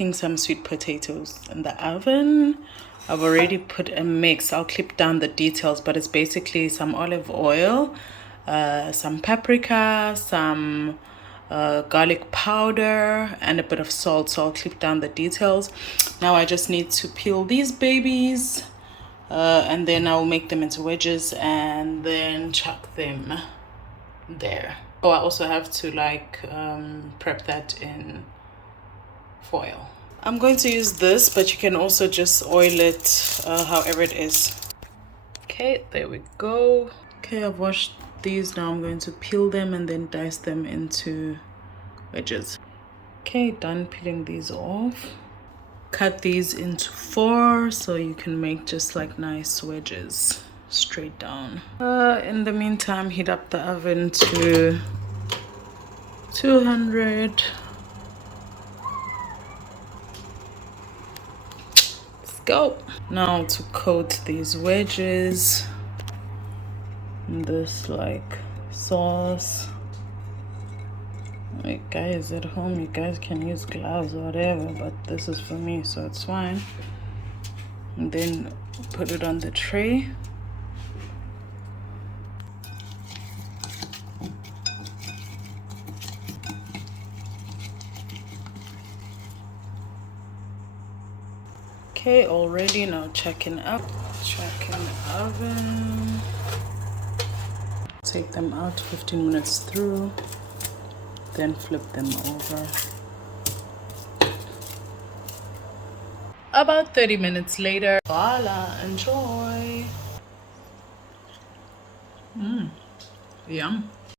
cooking some sweet potatoes in the oven. I've already put a mix. I'll clip down the details, but it's basically some olive oil, some paprika, some garlic powder, and a bit of salt. So I'll clip down the details. Now I just need to peel these babies, and then I'll make them into wedges and then chuck them there. Oh, I also have to prep that in foil. I'm going to use this, but you can also just oil it however it is. Okay, there we go. Okay, I've washed these. Now I'm going to peel them and then dice them into wedges. Okay, done peeling these off. Cut these into 4 so you can make just like nice wedges straight down. In the meantime, heat up the oven to 200. Go. Now to coat these wedges in this like sauce. Like, guys at home, you guys can use gloves or whatever, but this is for me, so it's fine. And then put it on the tray. Okay, all ready. Now checking up, checking the oven. Take them out 15 minutes through, then flip them over. About 30 minutes later, voila, enjoy. Yum.